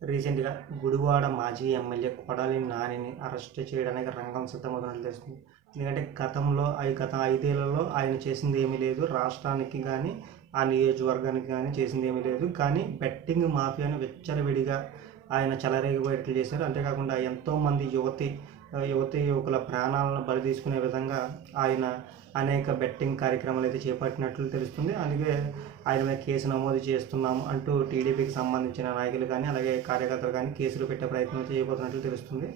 రీసెంట్‌గా గుడివాడ మాజీ ఎమ్మెల్యే కొడాలి నానిని అరెస్ట్ చేయడానికి రంగం సిద్ధమవుతున్నట్లు తెలుస్తుంది. ఎందుకంటే గత 5 ఏళ్లలో ఆయన చేసింది ఏమీ లేదు. రాష్ట్రానికి గానీ, ఆ నియోజకవర్గానికి గానీ చేసింది ఏమీ లేదు. కానీ బెట్టింగ్ మాఫియాని విచ్చలవిడిగా ఆయన చెలరేగిపోయేట్లు చేశారు. అంతేకాకుండా ఎంతోమంది యువకుల ప్రాణాలను బలి తీసుకునే విధంగా ఆయన అనేక బెట్టింగ్ కార్యక్రమాలు అయితే చేపట్టినట్లు తెలుస్తుంది. అందుకే ఆయన మీద కేసు నమోదు చేస్తున్నాం అంటూ టీడీపీకి సంబంధించిన నాయకులు కానీ, అలాగే కార్యకర్తలు కానీ కేసులు పెట్టే ప్రయత్నం చేయబోతున్నట్లు తెలుస్తుంది.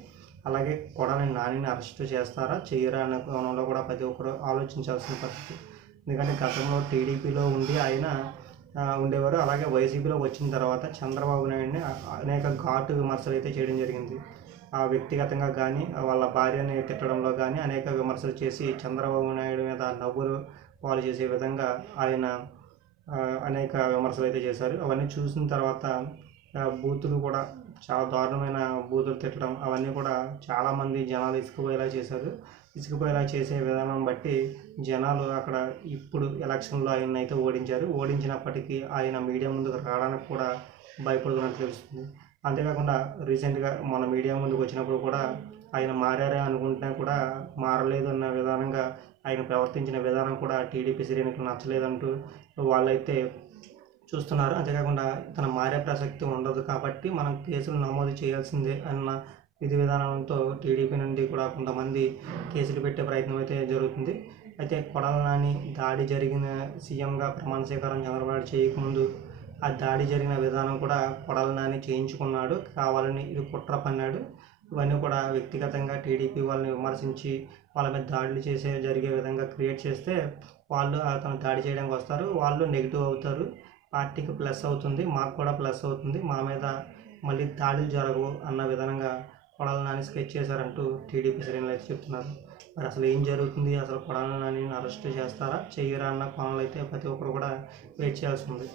అలాగే కొడాలి నానిని అరెస్టు చేస్తారా చేయరా అనే కోణంలో కూడా ప్రతి ఒక్కరు ఆలోచించాల్సిన పరిస్థితి. ఎందుకంటే గతంలో టీడీపీలో ఉండి ఆయన ఉండేవారు. అలాగే వైసీపీలో వచ్చిన తర్వాత చంద్రబాబు నాయుడిని అనేక ఘాటు విమర్శలు అయితే చేయడం జరిగింది. వ్యక్తిగతంగా కానీ, వాళ్ళ భార్యని తిట్టడంలో కానీ అనేక విమర్శలు చేసి చంద్రబాబు నాయుడు మీద నవ్వులు పాలు చేసే విధంగా ఆయన అనేక విమర్శలు అయితే చేశారు. అవన్నీ చూసిన తర్వాత బూతులు కూడా చాలా దారుణమైన బూతులు తిట్టడం అవన్నీ కూడా చాలామంది జనాలు ఇసుకుపోయేలా చేసే విధానం బట్టి జనాలు అక్కడ ఇప్పుడు ఎలక్షన్లో ఆయన అయితే ఓడించినప్పటికీ ఆయన మీడియా ముందుకు రావడానికి కూడా భయపడుతున్నట్లు తెలుస్తుంది. అంతేకాకుండా రీసెంట్గా మన మీడియా ముందుకు వచ్చినప్పుడు కూడా ఆయన మారారే అనుకుంటున్నా కూడా మారలేదు అన్న విధానంగా ఆయన ప్రవర్తించిన విధానం కూడా టీడీపీ శ్రేణులకు నచ్చలేదంటూ వాళ్ళైతే చూస్తున్నారు. అంతేకాకుండా తన మారే ప్రసక్తి ఉండదు కాబట్టి మనం కేసులు నమోదు చేయాల్సిందే అన్న విధి విధానంతో టీడీపీ నుండి కూడా కొంతమంది కేసులు పెట్టే ప్రయత్నం అయితే జరుగుతుంది. అయితే కొడాలి నాని దాడి జరిగిన సీఎంగా ప్రమాణ స్వీకారం చంద్రబాబు నాయుడు చేయకముందు ఆ దాడి జరిగిన విధానం కూడా కొడాలి నాని చేయించుకున్నాడు, కావాలని ఇది కుట్ర పన్నాడు. ఇవన్నీ కూడా వ్యక్తిగతంగా టీడీపీ వాళ్ళని విమర్శించి వాళ్ళ మీద దాడులు జరిగే విధంగా క్రియేట్ చేస్తే వాళ్ళు అతను దాడి చేయడానికి వస్తారు. వాళ్ళు నెగిటివ్ అవుతారు, పార్టీకి ప్లస్ అవుతుంది, మాకు కూడా ప్లస్ అవుతుంది, మా మీద మళ్ళీ దాడులు జరగవు అన్న విధంగా కొడాలి నాని స్కెచ్ చేశారంటూ టీడీపీ శ్రేణులు అయితే చెప్తున్నారు. మరి అసలు ఏం జరుగుతుంది, అసలు కొడాలి నానిని అరెస్ట్ చేస్తారా చేయరా అన్న కోణంలో అయితే ప్రతి ఒక్కరు కూడా వెయిట్ చేయాల్సి ఉంది.